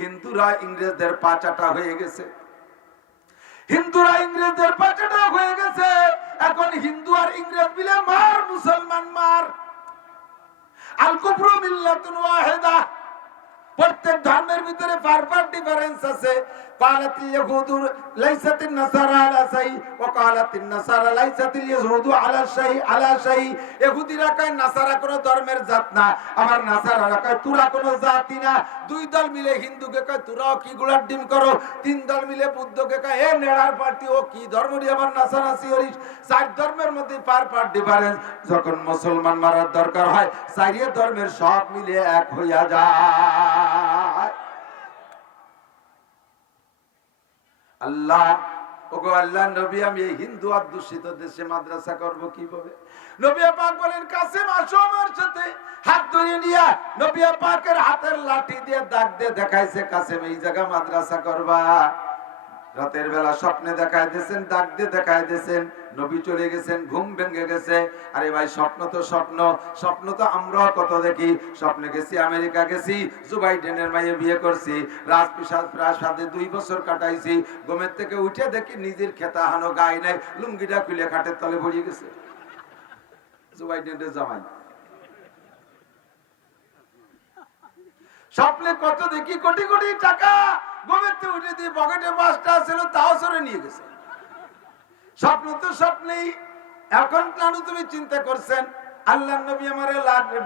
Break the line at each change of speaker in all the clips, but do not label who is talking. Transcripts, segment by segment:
হিন্দুরা ইংরেজদের পাচাটা হয়ে গেছে। হিন্দুরা ইংরেজদের পাচাটা হয়ে গেছে। এখন হিন্দু আর ইংরেজ মিলে মার, মুসলমান মার। আলকুপুর মিল্লাতুন ওয়াহিদা, প্রত্যেক ধর্মের ভিতরে পারপার ডিফারেন্স আছে قالت اليهود ليست النصارى على شيء وقالت النصارى ليست اليهود على شيء على شيء ইহুদিরা কয় নাসারা কোন ধর্মের জাত না আমার নাসারারা কয় তোরা কোন জাতি না দুই দল মিলে হিন্দুকে কয় তোরাও কি গুলার ডিম করো তিন দল মিলে বুদ্ধকে কয় এ নেড়ার পার্টি ও কি ধর্মরি আমার নাসারা সিওরিস চার ধর্মের মধ্যে পার পার ডিফারেন্স যখন মুসলমান মারার দরকার হয় চারিয়ে ধর্মের সব মিলে এক হইয়া যায় আল্লাহ, ওগো আল্লাহ, নবী, আমি এই হিন্দু দূষিত দেশে মাদ্রাসা করব কীভাবে? নবী পাক বলেন, কাসেম, আসো আমার সাথে। হাত ধরে নিয়া নবী পাকের হাতের লাঠি দিয়ে দাগ দিয়ে দেখাইছে, কাসেম, এই জায়গা মাদ্রাসা করবা। রাতের বেলা স্বপ্নে দেখায় দিয়েছেন ডাক দিয়ে দেখায় দিয়েছেন নবী চলে গেছেন, ঘুম ভেঙে গেছে। আরে ভাই, স্বপ্ন তো স্বপ্ন স্বপ্ন তো আমরাও কত দেখি। স্বপ্নে গেছি, আমেরিকা গেছি, জুবাইডেনের মাইয়ে বিয়ে করছি, রাজপ্রাসাদ প্রাসাদে দুই বছর কাটাইছি, ঘুমের থেকে উঠে দেখি নিজের খেতা হানো গায়ে নাই, লুঙ্গিটা খুলে খাটের তলে ভরিয়ে গেছে। জুবাইডেনের জামাই। স্বপ্নে কত দেখি, কোটি কোটি টাকা। থেকে উঠে দিয়ে পকেটে পাঁচটা ছিল, তাও সরে নিয়ে গেছে। স্বপ্ন তো স্বপ্নেই। এখন কেন তুমি চিন্তা করছেন? আল্লাহ নবী আমারে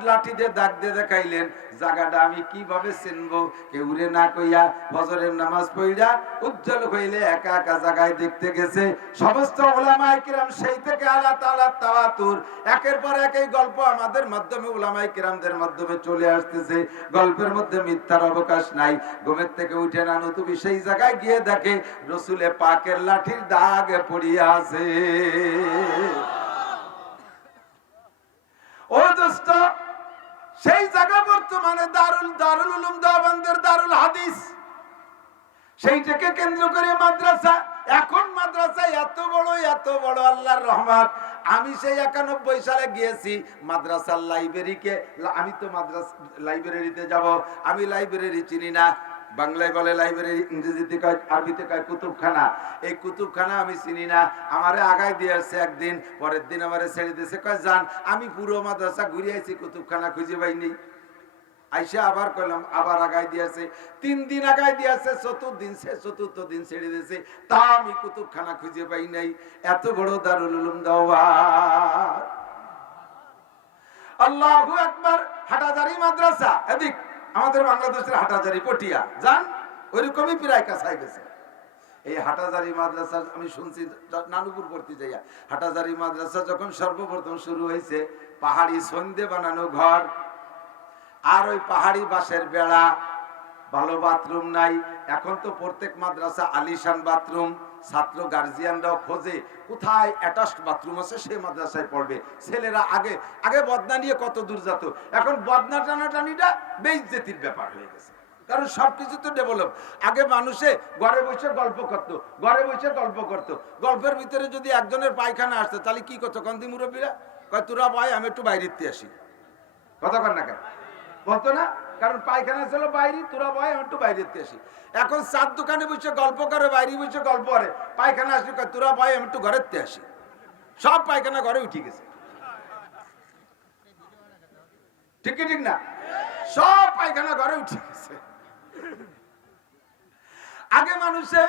লাঠি দিয়ে দাগ দিয়ে দেখাইলেন, জায়গাটা আমি কীভাবে চিনবো? কেউ রে না কইয়া ফজরের নামাজ পড়িয়া উজ্জ্বল হইলে একা একা জায়গায় দেখতে গেছে। সমস্ত ওলামায়ে কিরাম সেই থেকে আল্লাহ তাআলা তাওয়াতুর। একের পর এক এই গল্প আমাদের মাধ্যমে ওলামায়ে কিরামদের মাধ্যমে চলে আসতেছে। গল্পের মধ্যে মিথ্যার অবকাশ নাই। ঘুমের থেকে উঠে না নতুবি সেই জায়গায় গিয়ে দেখে, রসুলে পাকের লাঠির দাগ পড়িয়া আছে। ও সেই জায়গা বর্তমানে দারুল দারুল উলুম দেওয়ার দারুল হাদিস। সেইটাকে কেন্দ্র করে মাদ্রাসা। এখন মাদ্রাসা এত বড় এত বড় আল্লাহর রহমান আমি সেই একানব্বই সালে গিয়েছি মাদ্রাসার লাইব্রেরিকে আমি তো মাদ্রাসা লাইব্রেরিতে যাব। আমি লাইব্রেরি চিনি না। বাংলায় বলে লাইব্রেরি, ইংরেজিতে কয়, আরবিতে কয় কুতুবখানা। এই কুতুবখানা আমি চিনি না। আমারে আগায় দিয়ে আসছে একদিন, পরের দিন আমারে ছেড়ে দিয়েছে। কয় যান আমি পুরো মাদ্রাসা ঘুরে আইছি, কুতুবখানা খুঁজে পাইনি। আইসা আবার করলাম আবার আগায় দিয়েছে। তিন দিন আগায় দিয়েছে চতুর্দিন সে চতুর্থ দিন ছেড়ে দিয়েছে। তা আমি কুতুবখানা খুঁজে পাই নাই। এত বড় দারুল উলুম দেওয়া আল্লাহু আকবার, হাটাজারি মাদ্রাসা। এদিক। আমাদের বাংলাদেশের হাটাজারি পটিয়া যান ওইরকমই প্রায় কাছাই গেছে। এই হাটাজারি মাদ্রাসা, আমি শুনছি নানুপুর পড়তে যাই হাটাজারি মাদ্রাসা যখন সর্বপ্রথম শুরু হয়েছে পাহাড়ি সন্ধে বানানো ঘর। আর ওই পাহাড়ি বাসের বেড়া, ভালো বাথরুম নাই এখন তো প্রত্যেক মাদ্রাসা আলিশান বাথরুম, ছাত্র গার্জিয়ানরাও খোঁজে কোথায় অ্যাটাচড বাথরুম আছে সেই মাদ্রাসায় পড়বে। ছেলেরা আগে আগে বদনা নিয়ে কত দূর যেত। এখন বদনা টানাটানিটা বেইজ্জতির ব্যাপার হয়ে গেছে। কারণ সবকিছু তো ডেভেলপ আগে মানুষে ঘরে বসে গল্প করতো, ঘরে বসে গল্প করতো। গল্পের ভিতরে যদি একজনের পায়খানা আসতো, তাহলে কি করতো? কন্দি মুরব্বীরা? কয়, তোরা ভাই, আমি একটু বাইরেতে আসি। কথা কর না কেন? বলতো না? কারণ পায়খানা ছিল বাইরে, তোরা ভয় আমি একটু বাইরে আসি। এখন চার দোকানে বসে গল্প করে, বাইরে বসে গল্প করে। পায়খানা আসলে তোরা ভয় আমি একটু ঘরের আসি। সব পায়খানা ঘরে উঠে গেছে। ঠিক ঠিক না? সব পায়খানা ঘরে উঠে গেছে। আগে মানুষে